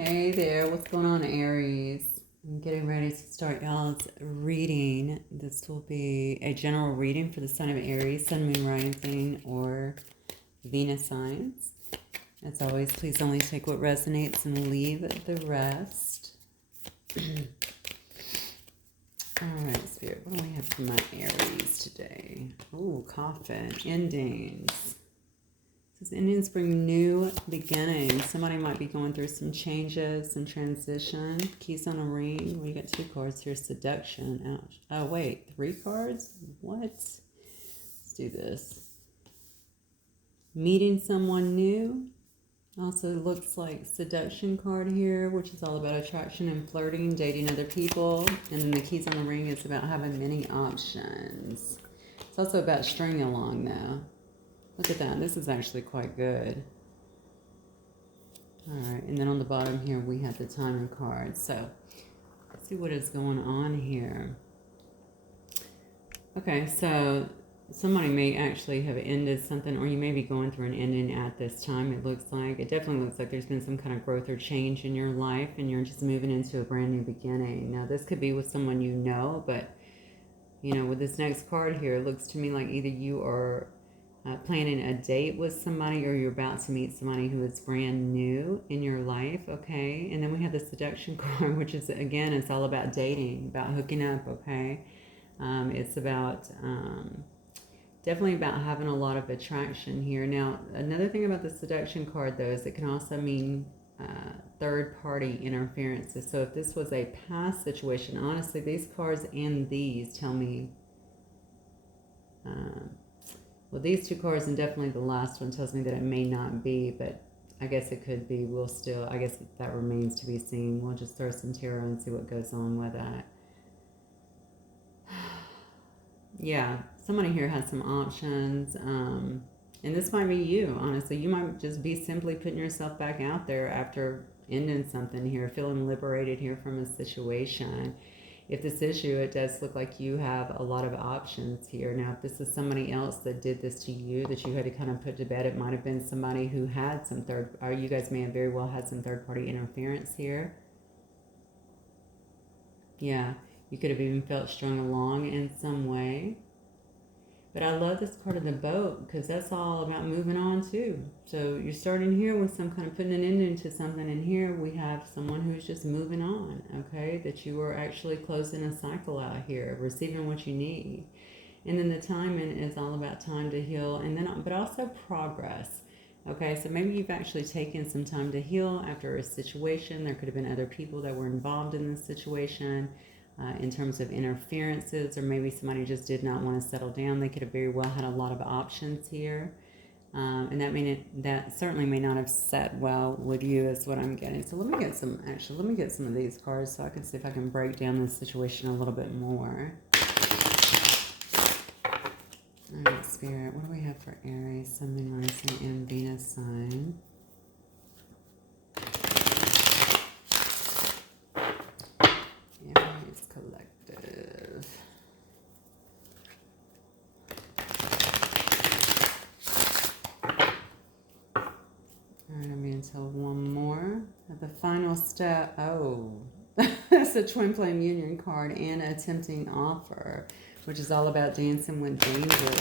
Hey there, what's going on, Aries? I'm getting ready to start y'all's reading. This will be a general reading for the sign of Aries, Sun, Moon, Rising, or Venus signs. As always, please only take what resonates and leave the rest. Alright, Spirit, what do we have for my Aries today? Oh, coffin, endings. This endings bring new beginnings. Somebody might be going through some changes, some transition. Keys on a ring. We got 2 cards here. Seduction. Ouch. Oh, wait. 3 cards? What? Let's do this. Meeting someone new. Also looks like seduction card here, which is all about attraction and flirting, dating other people. And then the keys on the ring is about having many options. It's also about stringing along, though. Look at that. This is actually quite good. All right. And then on the bottom here, we have the timing card. So let's see what is going on here. Okay. So somebody may actually have ended something, or you may be going through an ending at this time. It definitely looks like there's been some kind of growth or change in your life, and you're just moving into a brand new beginning. Now, this could be with someone you know, but, with this next card here, it looks to me like either you are planning a date with somebody, or you're about to meet somebody who is brand new in your life, okay? And then we have the seduction card, which is, again, it's all about dating, about hooking up, okay? It's about, definitely about having a lot of attraction here. Now, another thing about the seduction card, though, is it can also mean third-party interferences. So if this was a past situation, honestly, these cards and these tell me... well, these 2 cards and definitely the last one tells me that it may not be, but I guess it could be. I guess that remains to be seen. We'll just throw some tarot and see what goes on with that. Yeah, somebody here has some options. And this might be you, honestly. You might just be simply putting yourself back out there after ending something here, feeling liberated here from a situation. If this is you, it does look like you have a lot of options here. Now, if this is somebody else that did this to you, that you had to kind of put to bed, it might have been somebody who had some or you guys may have very well had some third-party interference here. Yeah, you could have even felt strung along in some way. But I love this card of the boat, because that's all about moving on too. So you're starting here with some kind of putting an end into something, and here we have someone who's just moving on, okay? That you are actually closing a cycle out here, receiving what you need. And then the timing is all about time to heal, and then but also progress. Okay, so maybe you've actually taken some time to heal after a situation. There could have been other people that were involved in this situation. In terms of interferences, or maybe somebody just did not want to settle down. They could have very well had a lot of options here, and that certainly may not have sat well with you, is what I'm getting. So let me get some of these cards so I can see if I can break down this situation a little bit more. All right, Spirit, what do we have for Aries, Sun, Moon, Rising, and Venus sign? Collective. All right, I'm going to tell one more. At the final step, it's a twin flame union card and a tempting offer, which is all about dancing with danger.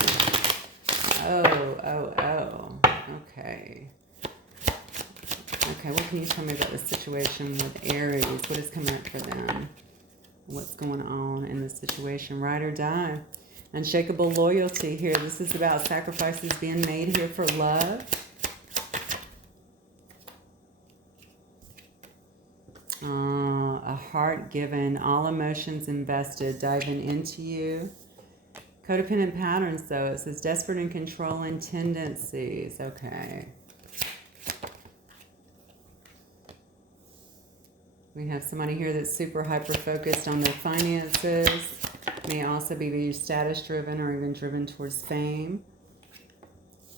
Okay. Okay, what can you tell me about the situation with Aries? What is coming up for them? What's going on in this situation? Ride or die. Unshakable loyalty here. This is about sacrifices being made here for love. A heart given, all emotions invested, diving into you. Codependent patterns, though. It says desperate and controlling tendencies. Okay. We have somebody here that's super hyper-focused on their finances. May also be status-driven or even driven towards fame.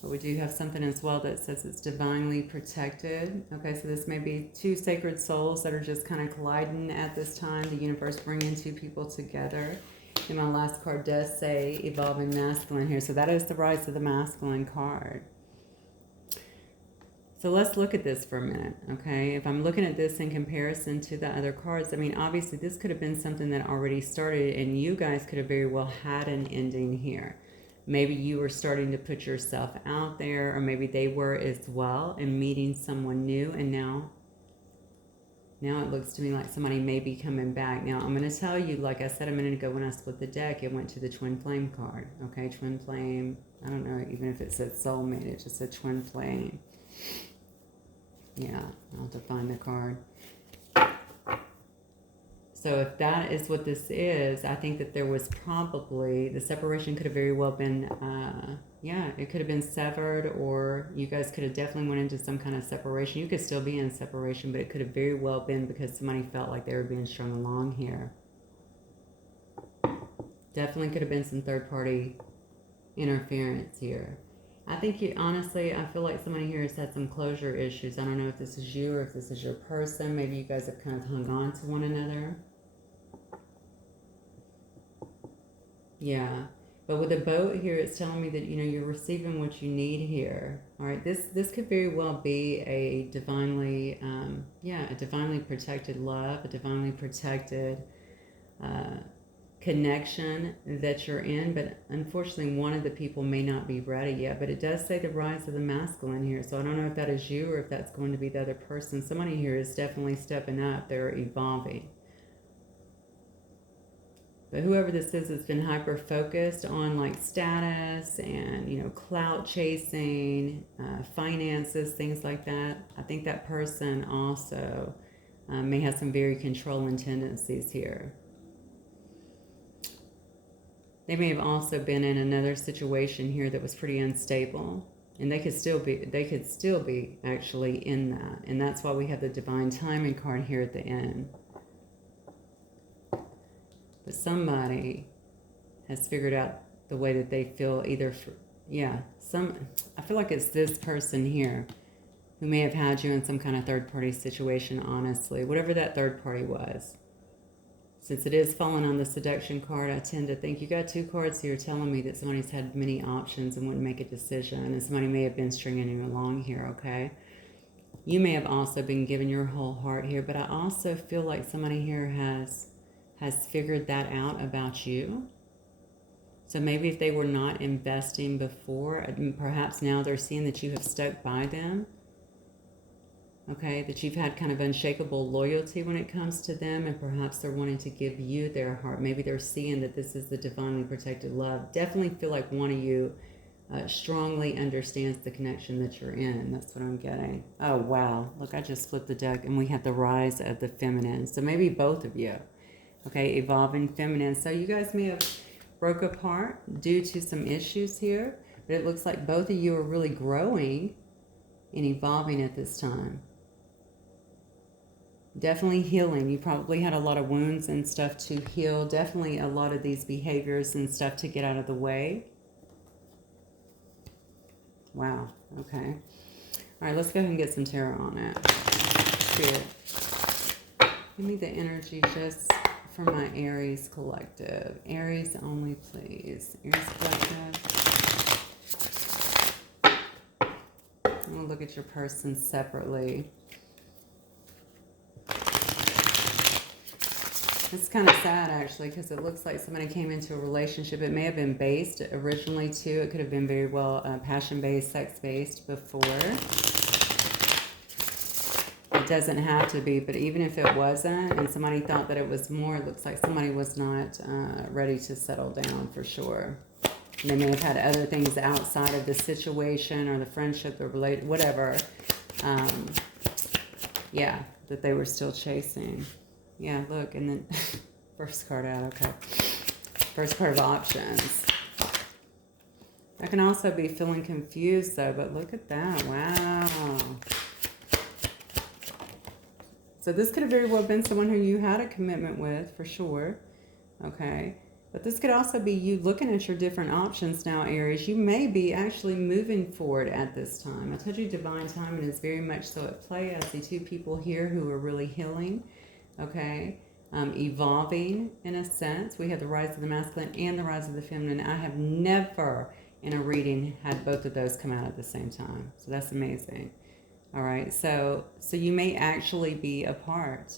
But we do have something as well that says it's divinely protected. Okay, so this may be 2 sacred souls that are just kind of colliding at this time. The universe bringing 2 people together. And my last card does say evolving masculine here. So that is the rise of the masculine card. So let's look at this for a minute, okay? If I'm looking at this in comparison to the other cards, I mean, obviously this could have been something that already started, and you guys could have very well had an ending here. Maybe you were starting to put yourself out there, or maybe they were as well, and meeting someone new, and now it looks to me like somebody may be coming back. Now, I'm going to tell you, like I said a minute ago when I split the deck, it went to the Twin Flame card, okay? Twin Flame, I don't know, even if it said soulmate, it just said Twin Flame. Yeah, I'll define the card. So if that is what this is, I think that there was probably, the separation could have very well been, it could have been severed, or you guys could have definitely went into some kind of separation. You could still be in separation, but it could have very well been because somebody felt like they were being strung along here. Definitely could have been some third-party interference here. I think honestly, I feel like somebody here has had some closure issues. I don't know if this is you or if this is your person. Maybe you guys have kind of hung on to one another. Yeah. But with the boat here, it's telling me that, you're receiving what you need here. All right. This could very well be a divinely, a divinely protected love, a divinely protected, connection that you're in, but unfortunately one of the people may not be ready yet. But it does say the rise of the masculine here, so I don't know if that is you or if that's going to be the other person. Somebody here is definitely stepping up. They're evolving. But whoever this is has been hyper focused on like status and clout chasing, finances, things like that. I think that person also may have some very controlling tendencies here. They may have also been in another situation here that was pretty unstable, and they could still be actually in that. And that's why we have the divine timing card here at the end. But somebody has figured out the way that they feel I feel like it's this person here who may have had you in some kind of third party situation, honestly, whatever that third party was. Since it is falling on the seduction card, I tend to think you got two cards here telling me that somebody's had many options and wouldn't make a decision, and somebody may have been stringing you along here, okay? You may have also been given your whole heart here, but I also feel like somebody here has figured that out about you. So maybe if they were not investing before, perhaps now they're seeing that you have stuck by them. Okay, that you've had kind of unshakable loyalty when it comes to them, and perhaps they're wanting to give you their heart. Maybe they're seeing that this is the divinely protected love. Definitely feel like one of you strongly understands the connection that you're in. That's what I'm getting. Oh, wow. Look, I just flipped the deck, and we have the rise of the feminine. So maybe both of you, okay, evolving feminine. So you guys may have broke apart due to some issues here, but it looks like both of you are really growing and evolving at this time. Definitely healing. You probably had a lot of wounds and stuff to heal. Definitely a lot of these behaviors and stuff to get out of the way. Wow. Okay. All right, let's go ahead and get some tarot on it. Spirit, give me the energy just for my Aries collective. Aries only, please. Aries collective. I'm going to look at your person separately. It's kind of sad, actually, because it looks like somebody came into a relationship. It may have been based originally, too. It could have been very well passion-based, sex-based before. It doesn't have to be, but even if it wasn't and somebody thought that it was more, it looks like somebody was not ready to settle down for sure. And they may have had other things outside of the situation or the friendship or related, whatever. That they were still chasing. Yeah, look, and then first card out, okay. First card of options. I can also be feeling confused, though, but look at that. Wow. So this could have very well been someone who you had a commitment with, for sure. Okay. But this could also be you looking at your different options now, Aries. You may be actually moving forward at this time. I told you divine timing is very much so at play. I see two people here who are really healing. Okay, evolving in a sense. We have the rise of the masculine and the rise of the feminine. I have never in a reading had both of those come out at the same time. So that's amazing. All right, so you may actually be apart.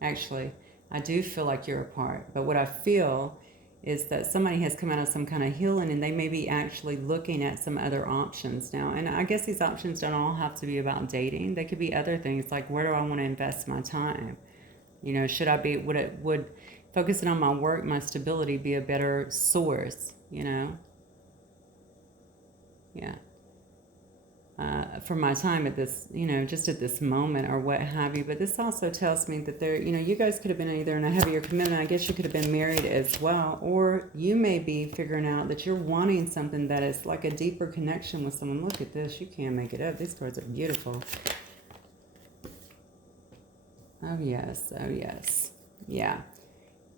Actually, I do feel like you're apart, but what I feel is that somebody has come out of some kind of healing and they may be actually looking at some other options now. And I guess these options don't all have to be about dating. They could be other things like, where do I want to invest my time? You know, should I be, would focusing on my work, my stability be a better source, you know? Yeah. For my time at this, you know, just at this moment or what have you. But this also tells me that there, you know, you guys could have been either in a heavier commitment. I guess you could have been married as well. Or you may be figuring out that you're wanting something that is like a deeper connection with someone. Look at this. You can't make it up. These cards are beautiful. Oh, yes. Oh, yes. Yeah.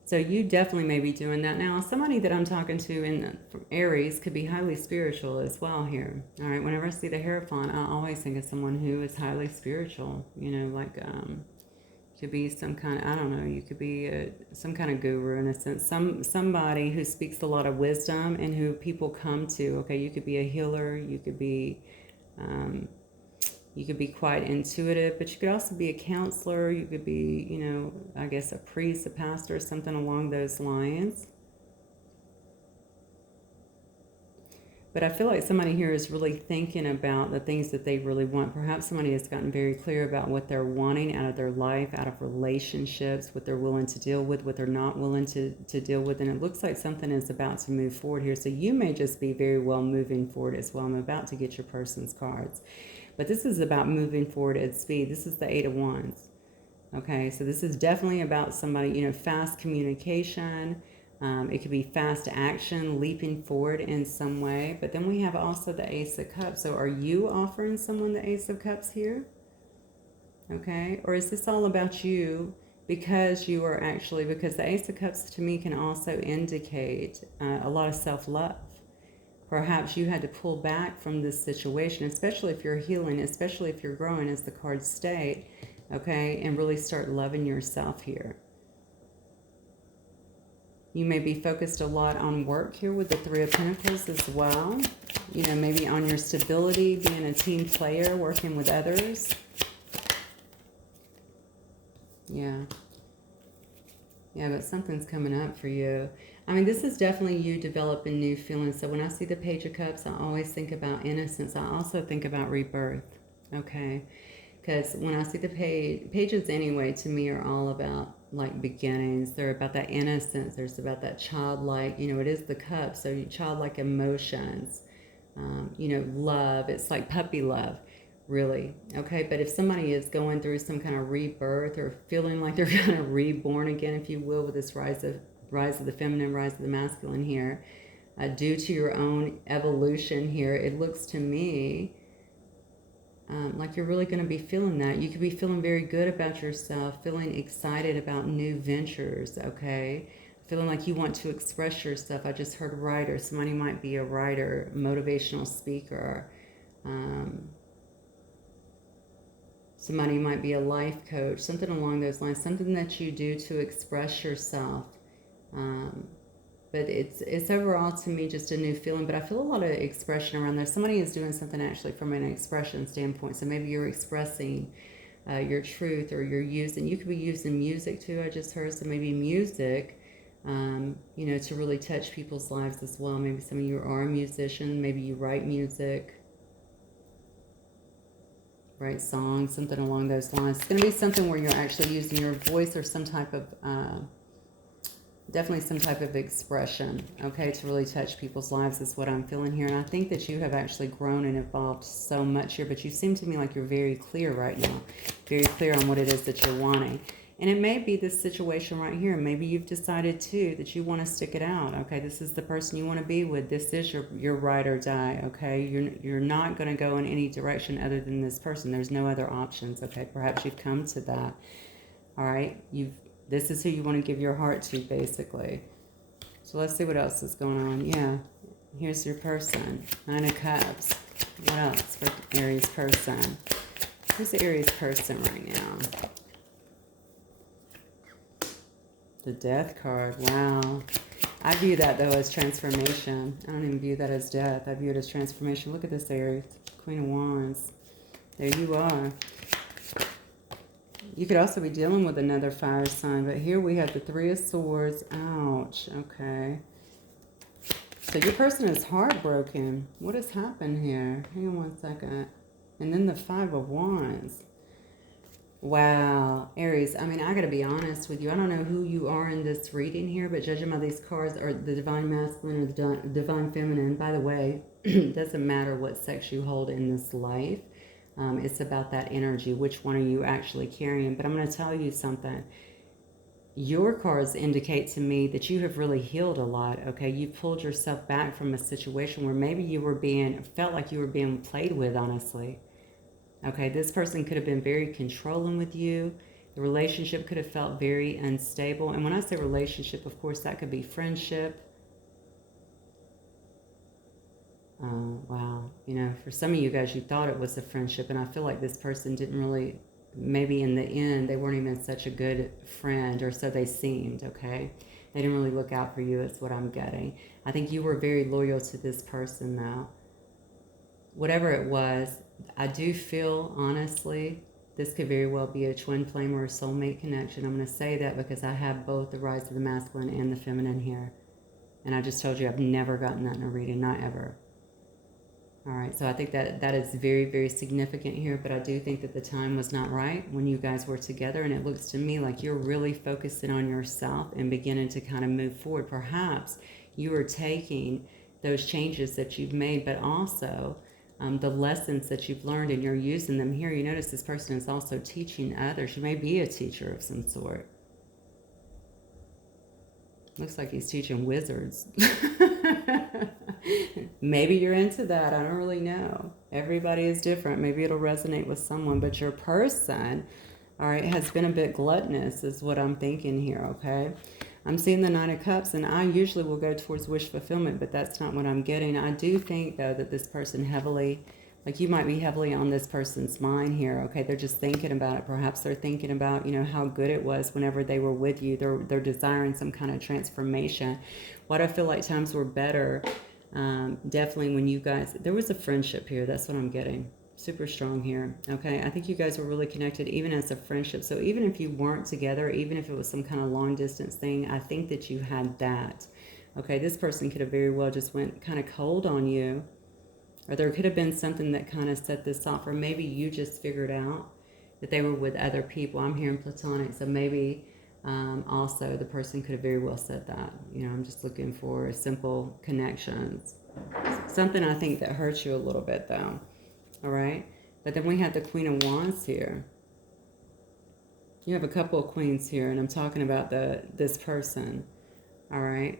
So you definitely may be doing that now. Somebody that I'm talking to in from Aries could be highly spiritual as well here. All right. Whenever I see the Hierophant, I always think of someone who is highly spiritual. You know, like could be some kind of, I don't know. You could be some kind of guru in a sense. Somebody who speaks a lot of wisdom and who people come to. Okay. You could be a healer. You could be. You could be quite intuitive, but you could also be a counselor. You could be, you know, I guess a priest, a pastor, something along those lines. But I feel like somebody here is really thinking about the things that they really want. Perhaps somebody has gotten very clear about what they're wanting out of their life, out of relationships, what they're willing to deal with, what they're not willing to deal with. And it looks like something is about to move forward here. So you may just be very well moving forward as well. I'm about to get your person's cards. But this is about moving forward at speed. This is the Eight of Wands. Okay, so this is definitely about somebody, you know, fast communication. It could be fast action, leaping forward in some way. But then we have also the Ace of Cups. So are you offering someone the Ace of Cups here? Okay, or is this all about you because you are actually, because the Ace of Cups to me can also indicate a lot of self-love. Perhaps you had to pull back from this situation, especially if you're healing, especially if you're growing, as the cards state, okay, and really start loving yourself here. You may be focused a lot on work here with the Three of Pentacles as well. You know, maybe on your stability, being a team player, working with others. Yeah. Yeah, but something's coming up for you. I mean, this is definitely you developing new feelings. So when I see the Page of Cups, I always think about innocence. I also think about rebirth, okay? Because when I see the pages anyway, to me are all about like beginnings. They're about that innocence. There's about that childlike, you know, it is the cup. So childlike emotions, you know, love. It's like puppy love. Really, okay? But if somebody is going through some kind of rebirth or feeling like they're kind of reborn again, if you will, with this rise of the feminine, rise of the masculine here, due to your own evolution here, it looks to me like you're really going to be feeling that. You could be feeling very good about yourself, feeling excited about new ventures, okay? Feeling like you want to express yourself. I just heard writer. Somebody might be a writer, motivational speaker. Somebody might be a life coach, something along those lines, something that you do to express yourself. But it's overall to me just a new feeling. But I feel a lot of expression around there. Somebody is doing something actually from an expression standpoint. So maybe you're expressing your truth, or you could be using music too, I just heard. So maybe music, you know, to really touch people's lives as well. Maybe some of you are a musician, maybe you write music. Write songs, something along those lines. It's going to be something where you're actually using your voice or some type of, definitely some type of expression, okay, to really touch people's lives is what I'm feeling here. And I think that you have actually grown and evolved so much here, but you seem to me like you're very clear right now, very clear on what it is that you're wanting. And it may be this situation right here. Maybe you've decided too that you want to stick it out. Okay, this is the person you want to be with. This is your ride or die. Okay, you're not going to go in any direction other than this person. There's no other options. Okay, perhaps you've come to that. All right, this is who you want to give your heart to, basically. So let's see what else is going on. Yeah, here's your person. Nine of Cups. What else for Aries person? Who's the Aries person right now? The Death card. Wow. I view that, though, as transformation. I don't even view that as death. I view it as transformation. Look at this, Aries. Queen of Wands. There you are. You could also be dealing with another fire sign, but here we have the Three of Swords. Ouch. Okay. So your person is heartbroken. What has happened here? Hang on one second. And then the Five of Wands. Wow, Aries, I mean, I got to be honest with you. I don't know who you are in this reading here, but judging by these cards, are the Divine Masculine or the Divine Feminine. By the way, it doesn't matter what sex you hold in this life. It's about that energy. Which one are you actually carrying? But I'm going to tell you something. Your cards indicate to me that you have really healed a lot, okay? You pulled yourself back from a situation where maybe you were felt like you were being played with, honestly. Okay, this person could have been very controlling with you. The relationship could have felt very unstable. And when I say relationship, of course, that could be friendship. Wow. You know, for some of you guys, you thought it was a friendship. And I feel like this person didn't really, maybe in the end, they weren't even such a good friend, or so they seemed, okay? They didn't really look out for you, is what I'm getting. I think you were very loyal to this person, though. Whatever it was, I do feel, honestly, this could very well be a twin flame or a soulmate connection. I'm going to say that because I have both the rise of the masculine and the feminine here. And I just told you I've never gotten that in a reading, not ever. All right, so I think that is very, very significant here, but I do think that the time was not right when you guys were together, and it looks to me like you're really focusing on yourself and beginning to kind of move forward. Perhaps you are taking those changes that you've made, but also the lessons that you've learned, and you're using them here. You notice this person is also teaching others. You may be a teacher of some sort. Looks like he's teaching wizards. Maybe you're into that. I don't really know. Everybody is different. Maybe it'll resonate with someone, but your person, all right, has been a bit gluttonous is what I'm thinking here, okay? I'm seeing the Nine of Cups, and I usually will go towards wish fulfillment, but that's not what I'm getting. I do think, though, that this person heavily, like you might be heavily on this person's mind here, okay? They're just thinking about it. Perhaps they're thinking about, you know, how good it was whenever they were with you. They're desiring some kind of transformation. What I feel like times were better, definitely when you guys, there was a friendship here. That's what I'm getting. Super strong here. Okay, I think you guys were really connected even as a friendship. So even if you weren't together, even if it was some kind of long distance thing, I think that you had that. Okay, this person could have very well just went kind of cold on you, or there could have been something that kind of set this off, or maybe you just figured out that they were with other people. I'm hearing platonic, so maybe also the person could have very well said that. You know, I'm just looking for simple connections. Something I think that hurts you a little bit, though. All right, but then we have the Queen of Wands here. You have a couple of queens here, and I'm talking about this person. All right,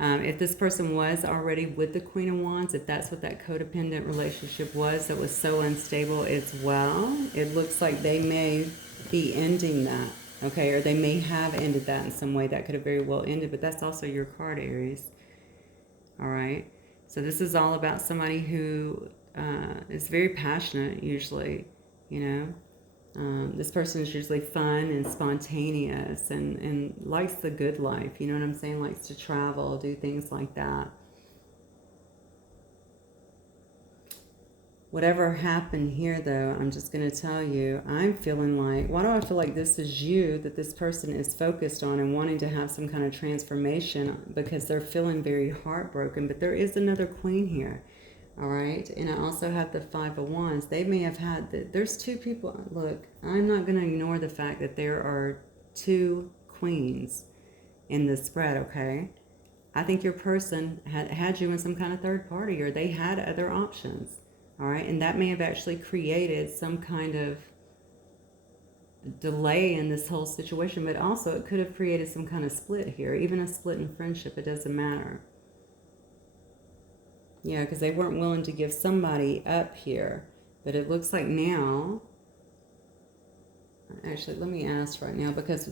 if this person was already with the Queen of Wands, if that's what that codependent relationship was that was so unstable as well, it looks like they may be ending that. Okay, or they may have ended that in some way. That could have very well ended, but that's also your card, Aries. All right, so this is all about somebody who is very passionate usually, you know. This person is usually fun and spontaneous and likes the good life, you know what I'm saying? Likes to travel, do things like that. Whatever happened here, though, I'm just going to tell you, I'm feeling like, why do I feel like this is you that this person is focused on and wanting to have some kind of transformation? Because they're feeling very heartbroken, but there is another queen here. All right, and I also have the Five of Wands. They may have had, there's two people. Look, I'm not going to ignore the fact that there are two queens in the spread, okay? I think your person had you in some kind of third party, or they had other options, all right? And that may have actually created some kind of delay in this whole situation, but also it could have created some kind of split here, even a split in friendship. It doesn't matter. Yeah, because they weren't willing to give somebody up here. But it looks like now, actually, let me ask right now, because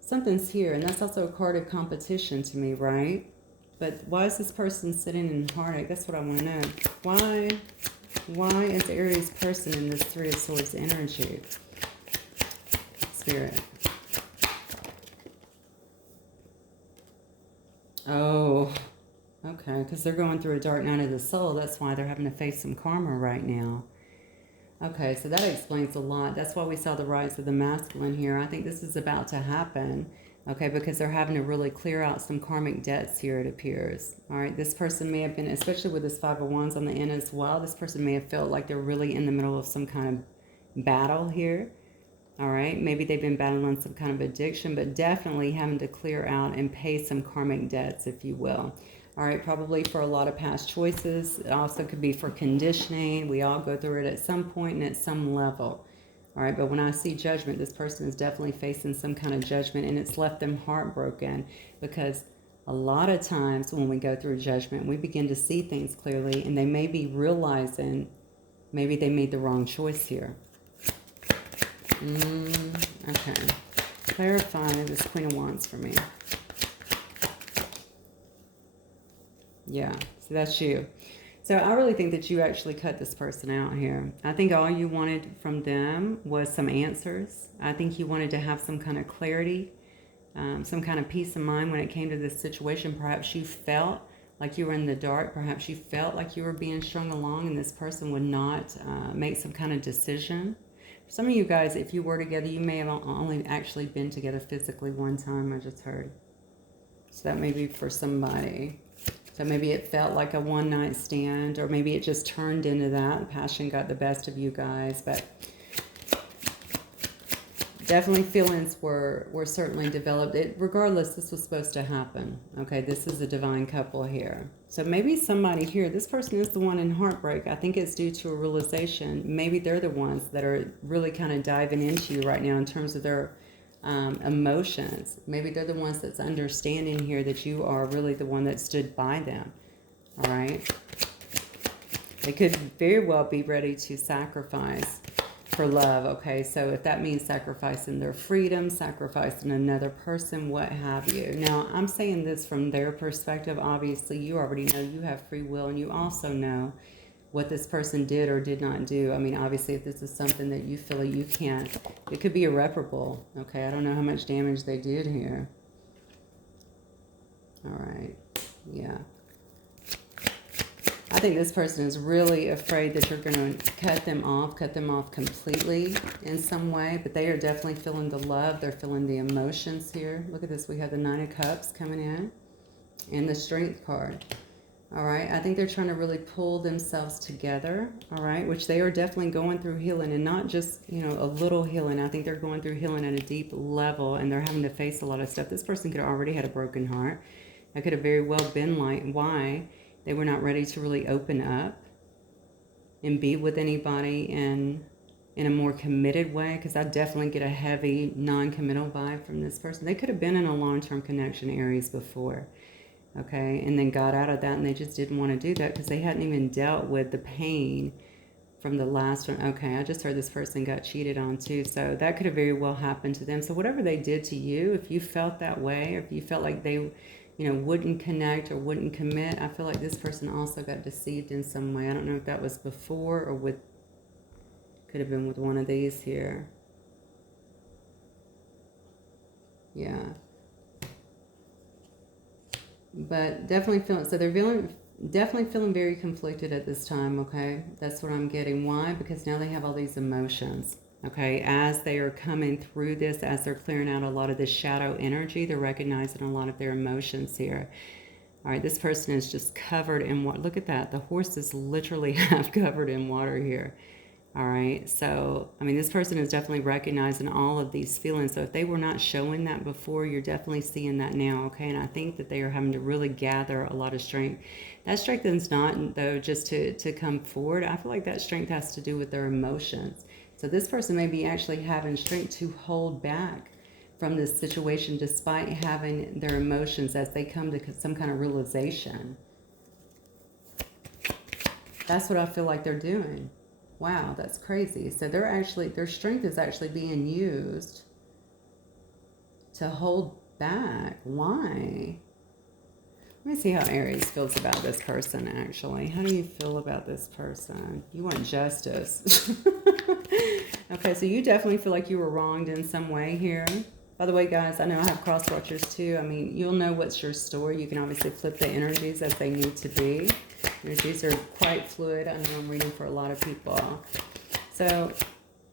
something's here, and that's also a card of competition to me, right? But why is this person sitting in heartache? That's what I want to know. Why is Aries person in this Three of Swords energy? Spirit. Oh, Okay, because they're going through a dark night of the soul. That's why they're having to face some karma right now. Okay, so that explains a lot. That's why we saw the rise of the masculine here. I think this is about to happen. Okay, because they're having to really clear out some karmic debts here, it appears. All right, this person may have been, especially with this Five of Wands on the end as well, this person may have felt like they're really in the middle of some kind of battle here. All right, maybe they've been battling some kind of addiction, but definitely having to clear out and pay some karmic debts, if you will. All right, probably for a lot of past choices. It also could be for conditioning. We all go through it at some point and at some level. All right, but when I see judgment, this person is definitely facing some kind of judgment, and it's left them heartbroken, because a lot of times when we go through judgment, we begin to see things clearly, and they may be realizing maybe they made the wrong choice here. Okay. Clarify this Queen of Wands for me. Yeah, so that's you. So I really think that you actually cut this person out here. I think all you wanted from them was some answers. I think you wanted to have some kind of clarity, some kind of peace of mind when it came to this situation. Perhaps you felt like you were in the dark. Perhaps you felt like you were being strung along and this person would not make some kind of decision. For some of you guys, if you were together, you may have only actually been together physically one time, I just heard. So that may be for somebody. So maybe it felt like a one-night stand, or maybe it just turned into that. The passion got the best of you guys, but definitely feelings were certainly developed. Regardless, this was supposed to happen. Okay, this is a divine couple here. So maybe somebody here, this person is the one in heartbreak. I think it's due to a realization. Maybe they're the ones that are really kind of diving into you right now in terms of their emotions. Maybe they're the ones that's understanding here that you are really the one that stood by them. All right. They could very well be ready to sacrifice for love. Okay, so if that means sacrificing their freedom, sacrificing another person, what have you. Now, I'm saying this from their perspective. Obviously, you already know you have free will, and you also know what this person did or did not do. I mean, obviously, if this is something that you feel like you can't, it could be irreparable. Okay, I don't know how much damage they did here. All right, yeah. I think this person is really afraid that you're going to cut them off completely in some way, but they are definitely feeling the love. They're feeling the emotions here. Look at this. We have the Nine of Cups coming in and the Strength card. All right, I think they're trying to really pull themselves together, all right, which they are definitely going through healing, and not just, you know, a little healing. I think they're going through healing at a deep level, and they're having to face a lot of stuff. This person could have already had a broken heart. That could have very well been like why they were not ready to really open up and be with anybody in a more committed way, because I definitely get a heavy non-committal vibe from this person. They could have been in a long-term connection, Aries, before. Okay, and then got out of that, and they just didn't want to do that because they hadn't even dealt with the pain from the last one. Okay, I just heard this person got cheated on too, so that could have very well happened to them. So whatever they did to you, if you felt that way, or if you felt like they, you know, wouldn't connect or wouldn't commit, I feel like this person also got deceived in some way. I don't know if that was before or with, could have been with one of these here. Yeah. But definitely feeling, so they're definitely feeling very conflicted at this time, okay? That's what I'm getting. Why? Because now they have all these emotions, okay? As they are coming through this, as they're clearing out a lot of this shadow energy, they're recognizing a lot of their emotions here. All right, this person is just covered in water. Look at that. The horse is literally half covered in water here. All right, so, I mean, this person is definitely recognizing all of these feelings. So if they were not showing that before, you're definitely seeing that now, okay? And I think that they are having to really gather a lot of strength. That strength is not, though, just to come forward. I feel like that strength has to do with their emotions. So this person may be actually having strength to hold back from this situation despite having their emotions as they come to some kind of realization. That's what I feel like they're doing. Wow, that's crazy. So they're actually, their strength is actually being used to hold back. Why? Let me see how Aries feels about this person, actually. How do you feel about this person? You want justice. Okay, so you definitely feel like you were wronged in some way here. By the way, guys, I know I have cross watchers too. I mean, you'll know what's your story. You can obviously flip the energies as they need to be. Energies are quite fluid. I know I'm reading for a lot of people. So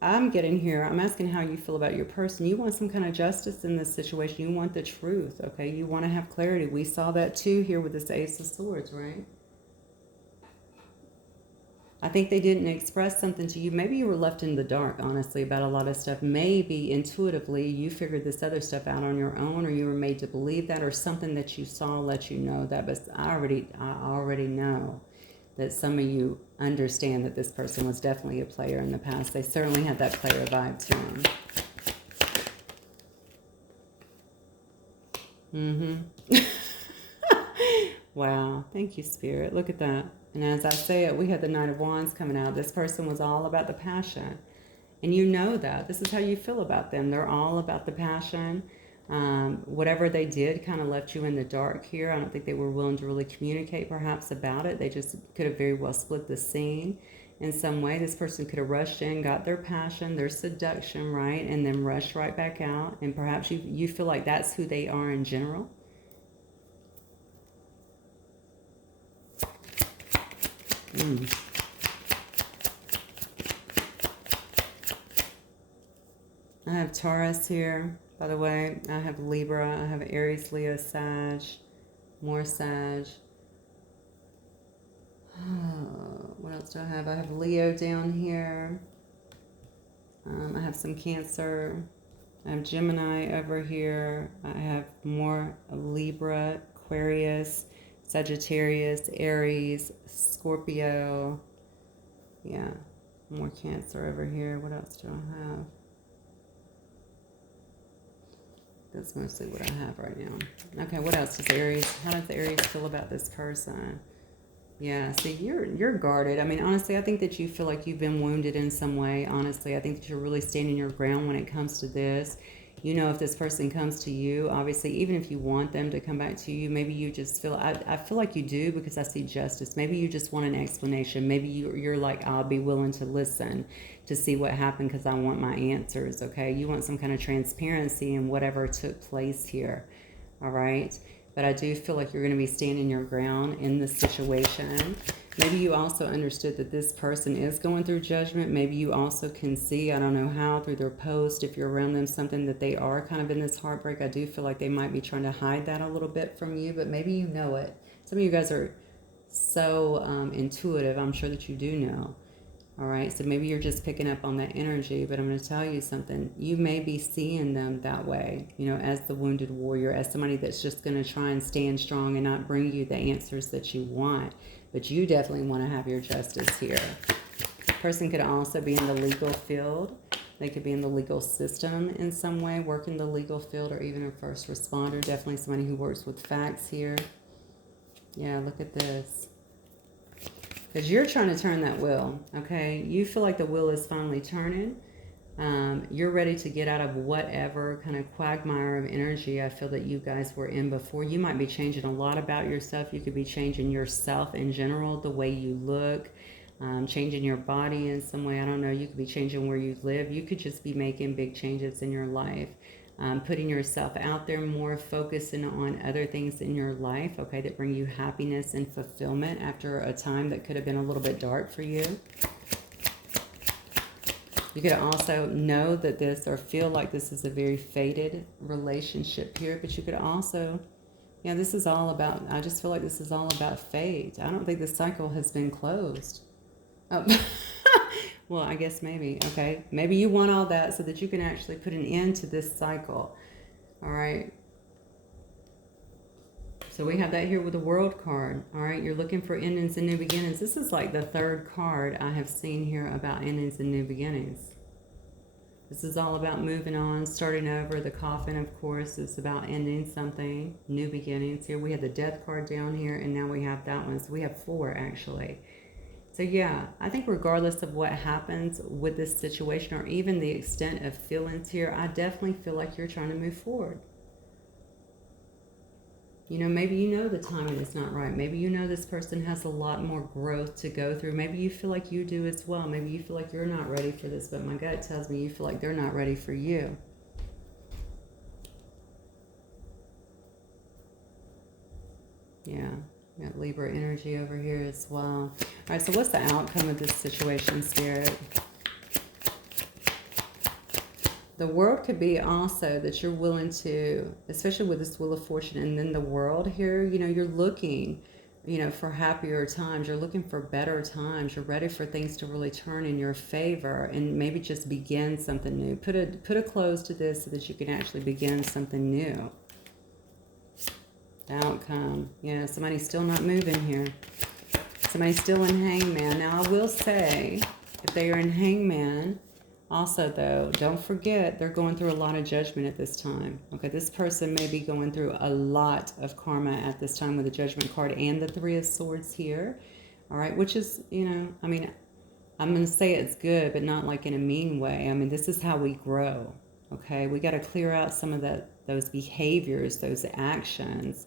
I'm getting here. I'm asking how you feel about your person. You want some kind of justice in this situation. You want the truth, okay? You want to have clarity. We saw that too here with this Ace of Swords, right? I think they didn't express something to you. Maybe you were left in the dark, honestly, about a lot of stuff. Maybe intuitively you figured this other stuff out on your own, or you were made to believe that, or something that you saw let you know that. But I already know that some of you understand that this person was definitely a player in the past. They certainly had that player vibe to them. Wow. Thank you, Spirit. Look at that. And as I say it, we had the Knight of Wands coming out. This person was all about the passion. And you know that. This is how you feel about them. They're all about the passion. Whatever they did kind of left you in the dark here. I don't think they were willing to really communicate perhaps about it. They just could have very well split the scene in some way. This person could have rushed in, got their passion, their seduction, right? And then rushed right back out. And perhaps you feel like that's who they are in general. I have Taurus here, by the way. I have Libra. I have Aries, Leo, Sag, more Sag. What else do I have? I have Leo down here. I have some Cancer. I have Gemini over here. I have more Libra, Aquarius, Sagittarius, Aries, Scorpio. Yeah, more Cancer over here. What else do I have? That's mostly what I have right now. Okay, what else does Aries? How does Aries feel about this person? Yeah, see, you're guarded. I mean, honestly, I think that you feel like you've been wounded in some way. Honestly, I think that you're really standing your ground when it comes to this. You know, if this person comes to you, obviously, even if you want them to come back to you, maybe you just feel, I feel like you do because I see justice. Maybe you just want an explanation. Maybe you're like, I'll be willing to listen to see what happened because I want my answers, okay? You want some kind of transparency in whatever took place here, all right? But I do feel like you're going to be standing your ground in this situation. Maybe you also understood that this person is going through judgment. Maybe you also can see, I don't know how, through their post, if you're around them, something that they are kind of in this heartbreak. I do feel like they might be trying to hide that a little bit from you, but maybe you know it. Some of you guys are so intuitive. I'm sure that you do know. All right, so maybe you're just picking up on that energy, but I'm going to tell you something. You may be seeing them that way, you know, as the wounded warrior, as somebody that's just going to try and stand strong and not bring you the answers that you want. But you definitely want to have your justice here. The person could also be in the legal field. They could be in the legal system in some way, work in the legal field, or even a first responder. Definitely somebody who works with facts here. Yeah, look at this. Because you're trying to turn that wheel, okay? You feel like the wheel is finally turning. You're ready to get out of whatever kind of quagmire of energy I feel that you guys were in before. You might be changing a lot about yourself. You could be changing yourself in general, the way you look, changing your body in some way. I don't know. You could be changing where you live. You could just be making big changes in your life. Putting yourself out there more, focusing on other things in your life, okay, that bring you happiness and fulfillment after a time that could have been a little bit dark for you. You could also know that this, or feel like this is a very fated relationship here, but you could also, yeah, this is all about, I just feel like this is all about fate. I don't think the cycle has been closed. Oh. Well, I guess maybe, okay. Maybe you want all that so that you can actually put an end to this cycle. All right. So we have that here with the World card. All right. You're looking for endings and new beginnings. This is like the third card I have seen here about endings and new beginnings. This is all about moving on, starting over. The coffin, of course, is about ending something, new beginnings. Here we have the Death card down here, and now we have that one. So we have 4, actually. So yeah, I think regardless of what happens with this situation, or even the extent of feelings here, I definitely feel like you're trying to move forward. You know, maybe you know the timing is not right. Maybe you know this person has a lot more growth to go through. Maybe you feel like you do as well. Maybe you feel like you're not ready for this, but my gut tells me you feel like they're not ready for you. Yeah. Got Libra energy over here as well. All right, so what's the outcome of this situation, Spirit? The world could be also that you're willing to, especially with this Wheel of Fortune and then the world here, you're looking, for happier times. You're looking for better times. You're ready for things to really turn in your favor and maybe just begin something new. Put a close to this so that you can actually begin something new. The outcome. Yeah, somebody's still not moving here. Somebody's still in Hangman. Now, I will say, if they are in Hangman, also, though, don't forget, they're going through a lot of judgment at this time. Okay, this person may be going through a lot of karma at this time with the Judgment card and the Three of Swords here. All right, which is, I mean, I'm going to say it's good, but not like in a mean way. I mean, this is how we grow. Okay, we got to clear out some of those behaviors, those actions,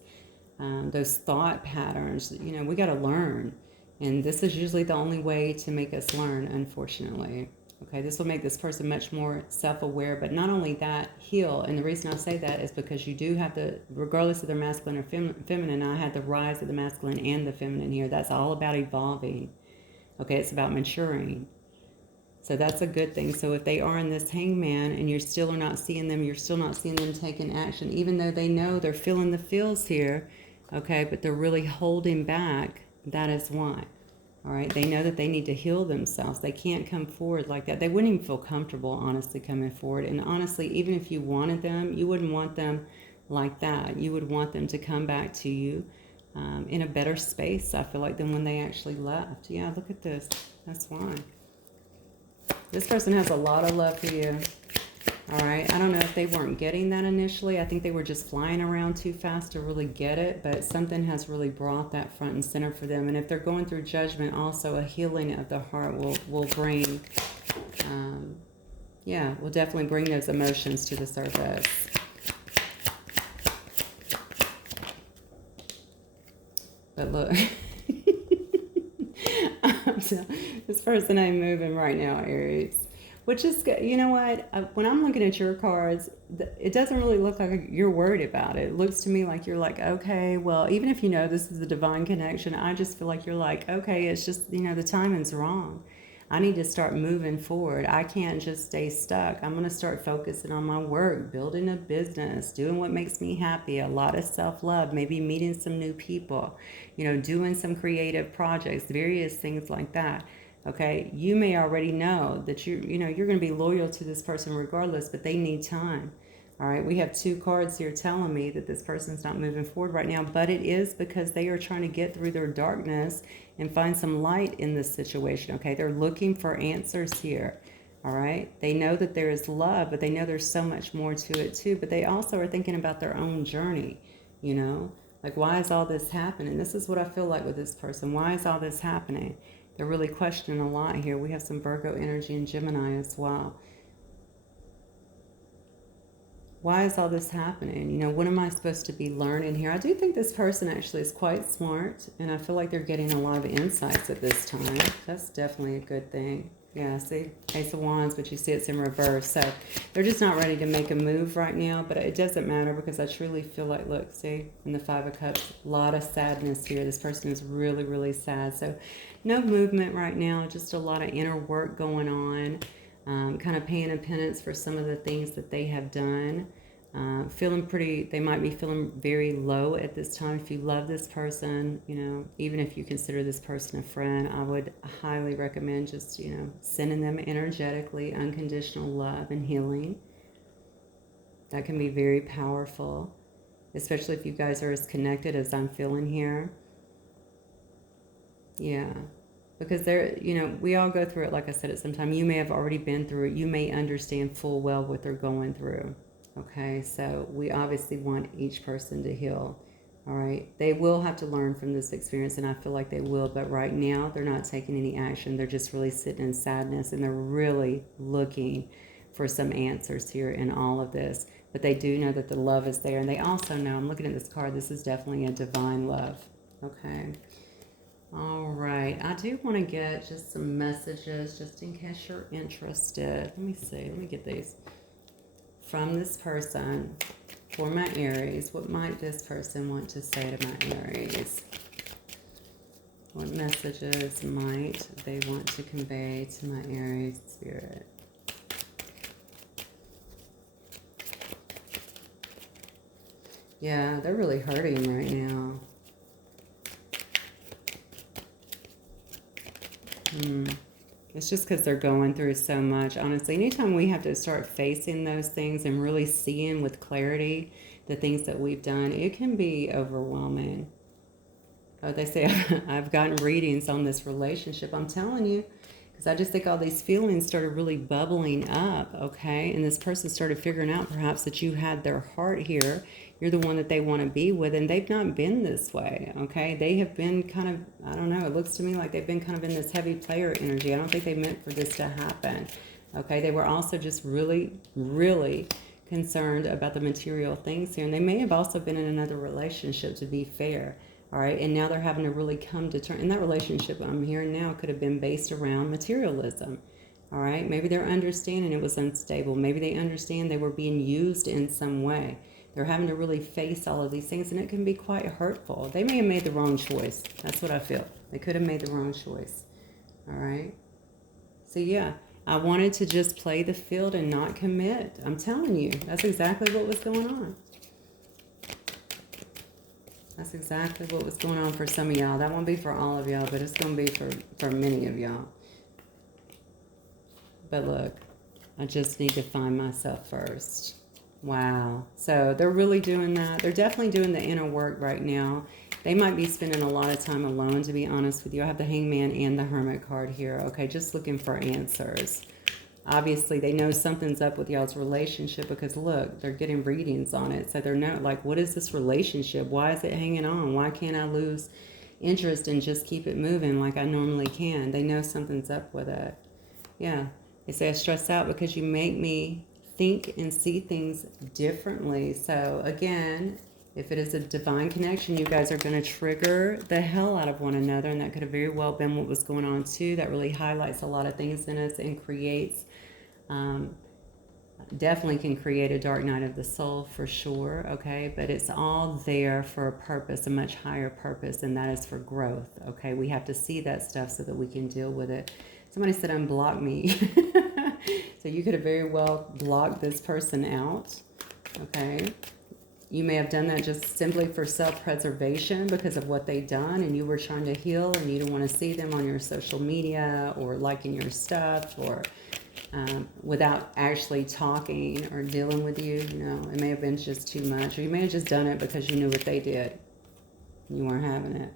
those thought patterns. We got to learn. And this is usually the only way to make us learn, unfortunately. Okay, this will make this person much more self-aware, but not only that, heal. And the reason I say that is because you do have regardless of their masculine or feminine, I had the rise of the masculine and the feminine here. That's all about evolving. Okay, it's about maturing. So that's a good thing. So if they are in this Hangman and you're still not seeing them, you're still not seeing them taking action, even though they know they're feeling the feels here, okay, but they're really holding back, that is why. All right, they know that they need to heal themselves. They can't come forward like that. They wouldn't even feel comfortable, honestly, coming forward. And honestly, even if you wanted them, you wouldn't want them like that. You would want them to come back to you in a better space, I feel like, than when they actually left. Yeah, look at this. That's why. This person has a lot of love for you. All right, I don't know if they weren't getting that initially. I think they were just flying around too fast to really get it, but something has really brought that front and center for them. And if they're going through judgment, also a healing of the heart will bring, will definitely bring those emotions to the surface. But look, this person ain't moving right now, Aries. Which is good. You know what? When I'm looking at your cards, it doesn't really look like you're worried about it. It looks to me like you're like, okay, well, even if you know this is a divine connection, I just feel like you're like, okay, it's just, the timing's wrong. I need to start moving forward. I can't just stay stuck. I'm going to start focusing on my work, building a business, doing what makes me happy, a lot of self-love, maybe meeting some new people, doing some creative projects, various things like that. Okay, you may already know that you're going to be loyal to this person regardless, but they need time. All right, we have two cards here telling me that this person's not moving forward right now, but it is because they are trying to get through their darkness and find some light in this situation. Okay, they're looking for answers here. All right, they know that there is love, but they know there's so much more to it too. But they also are thinking about their own journey. Like, why is all this happening? This is what I feel like with this person. Why is all this happening? They're really questioning a lot here. We have some Virgo energy and Gemini as well. Why is all this happening? What am I supposed to be learning here? I do think this person actually is quite smart, and I feel like they're getting a lot of insights at this time. That's definitely a good thing. Yeah, see, Ace of Wands, but you see it's in reverse. So they're just not ready to make a move right now, but it doesn't matter because I truly feel like, look, see, in the Five of Cups, a lot of sadness here. This person is really, really sad. So no movement right now, just a lot of inner work going on, kind of paying a penance for some of the things that they have done. They might be feeling very low at this time. If you love this person, even if you consider this person a friend, I would highly recommend just, sending them energetically unconditional love and healing. That can be very powerful, especially if you guys are as connected as I'm feeling here. Yeah. Because we all go through it, like I said, at some time. You may have already been through it. You may understand full well what they're going through. Okay, so we obviously want each person to heal. All right, they will have to learn from this experience, and I feel like they will. But right now, they're not taking any action. They're just really sitting in sadness, and they're really looking for some answers here in all of this. But they do know that the love is there, and they also know, I'm looking at this card, this is definitely a divine love. Okay. All right, I do want to get just some messages just in case you're interested. Let me see, let me get these from this person. for my Aries. What might this person want to say to my Aries? What messages might they want to convey to my Aries spirit? Yeah, they're really hurting right now. It's just because they're going through so much. Honestly, anytime we have to start facing those things and really seeing with clarity the things that we've done, it can be overwhelming. Oh, they say I've gotten readings on this relationship. I'm telling you, because I just think all these feelings started really bubbling up, okay? And this person started figuring out perhaps that you had their heart here. You're the one that they want to be with, and they've not been this way, okay? They have been kind of, I don't know, it looks to me like they've been kind of in this heavy player energy. I don't think they meant for this to happen, okay? They were also just really, really concerned about the material things here, and they may have also been in another relationship, to be fair. All right, and now they're having to really come to terms. And that relationship I'm hearing now could have been based around materialism. All right, maybe they're understanding it was unstable. Maybe they understand they were being used in some way. They're having to really face all of these things, and it can be quite hurtful. They may have made the wrong choice. That's what I feel. They could have made the wrong choice. All right. So yeah, I wanted to just play the field and not commit. I'm telling you, that's exactly what was going on. That's exactly what was going on for some of y'all. That won't be for all of y'all, but it's going to be for many of y'all. But look, I just need to find myself first. Wow. So they're really doing that. They're definitely doing the inner work right now. They might be spending a lot of time alone, to be honest with you. I have the Hangman and the Hermit card here. Okay, just looking for answers. Obviously, they know something's up with y'all's relationship because, look, they're getting readings on it. So they're not like, what is this relationship? Why is it hanging on? Why can't I lose interest and just keep it moving like I normally can? They know something's up with it. Yeah. They say I stress out because you make me think and see things differently. So, again, if it is a divine connection, you guys are going to trigger the hell out of one another. And that could have very well been what was going on, too. That really highlights a lot of things in us and creates... definitely can create a dark night of the soul for sure, okay? But it's all there for a purpose, a much higher purpose, and that is for growth, okay? We have to see that stuff so that we can deal with it. Somebody said unblock me. So you could have very well blocked this person out, okay? You may have done that just simply for self-preservation because of what they've done, and you were trying to heal and you don't want to see them on your social media or liking your stuff or... without actually talking or dealing with you. It may have been just too much, or you may have just done it because you knew what they did. You weren't having it.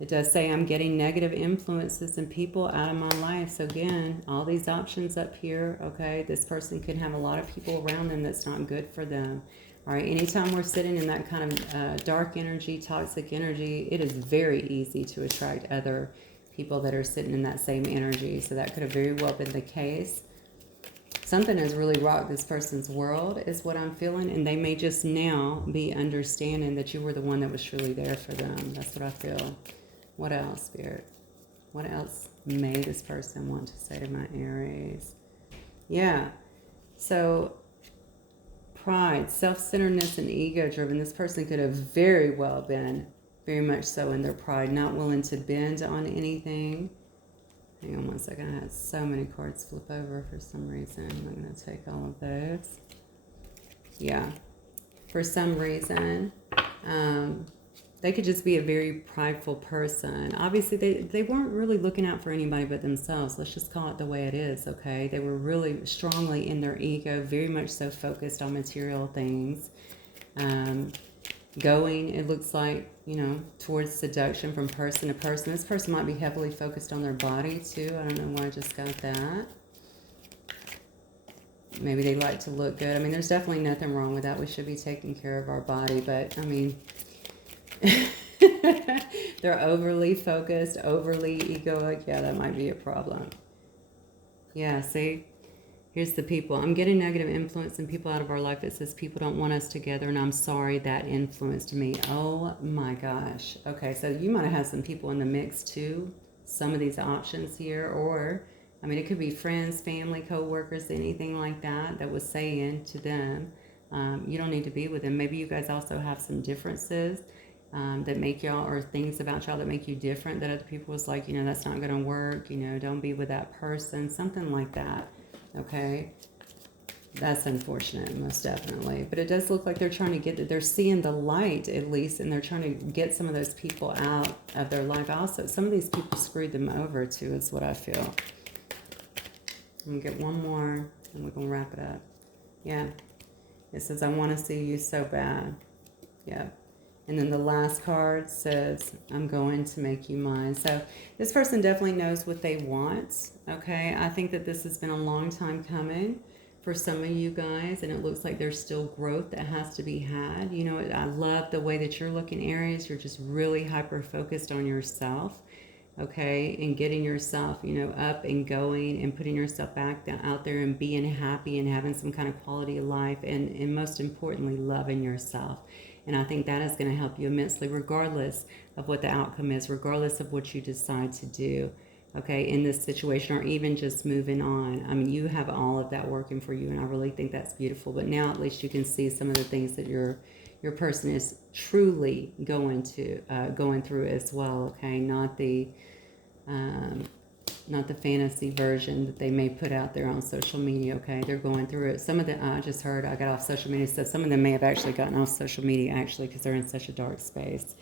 It does say I'm getting negative influences and people out of my life. So again, all these options up here, okay, this person could have a lot of people around them that's not good for them. All right, anytime we're sitting in that kind of dark energy, toxic energy, it is very easy to attract other people that are sitting in that same energy. So that could have very well been the case. Something has really rocked this person's world is what I'm feeling, and they may just now be understanding that you were the one that was truly there for them. That's what I feel. What else, Spirit? What else may this person want to say to my Aries? Yeah, so pride, self-centeredness, and ego-driven. This person could have very well been very much so in their pride, not willing to bend on anything. Hang on one second. I had so many cards flip over for some reason. I'm going to take all of those. Yeah. For some reason, they could just be a very prideful person. Obviously, they weren't really looking out for anybody but themselves. Let's just call it the way it is, okay? They were really strongly in their ego, very much so focused on material things. Going, it looks like, towards seduction from person to person. This person might be heavily focused on their body too. I don't know why I just got that. Maybe they like to look good. I mean, there's definitely nothing wrong with that. We should be taking care of our body, but I mean, they're overly focused, overly egoic. Yeah, that might be a problem. Yeah, see? Here's the people. I'm getting negative influence and people out of our life. It says people don't want us together, and I'm sorry that influenced me. Oh my gosh. Okay, so you might have had some people in the mix too. Some of these options here, or, I mean, it could be friends, family, co-workers, anything like that that was saying to them, You don't need to be with them. Maybe you guys also have some differences that make y'all, or things about y'all that make you different, that other people was like, that's not going to work, don't be with that person, something like that. Okay. That's unfortunate, most definitely. But it does look like they're trying to get, they're seeing the light at least, and they're trying to get some of those people out of their life. Also, some of these people screwed them over too, is what I feel. I'm going to get one more, and we're going to wrap it up. Yeah. It says, I want to see you so bad. Yeah. And then the last card says, I'm going to make you mine. So this person definitely knows what they want. Okay. I think that this has been a long time coming for some of you guys, and it looks like there's still growth that has to be had. I love the way that you're looking, Aries. You're just really hyper focused on yourself, okay, and getting yourself, up and going and putting yourself back out there and being happy and having some kind of quality of life, and most importantly, loving yourself. And I think that is going to help you immensely, regardless of what the outcome is, regardless of what you decide to do, okay, in this situation, or even just moving on. I mean, you have all of that working for you, and I really think that's beautiful. But now at least you can see some of the things that your person is truly going through as well, okay, not the fantasy version that they may put out there on social media, okay? They're going through it. Some of them, I just heard, I got off social media, so some of them may have actually gotten off social media, actually, because they're in such a dark space.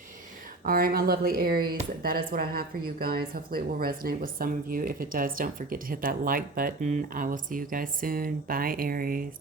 All right, my lovely Aries, that is what I have for you guys. Hopefully it will resonate with some of you. If it does, don't forget to hit that like button. I will see you guys soon. Bye, Aries.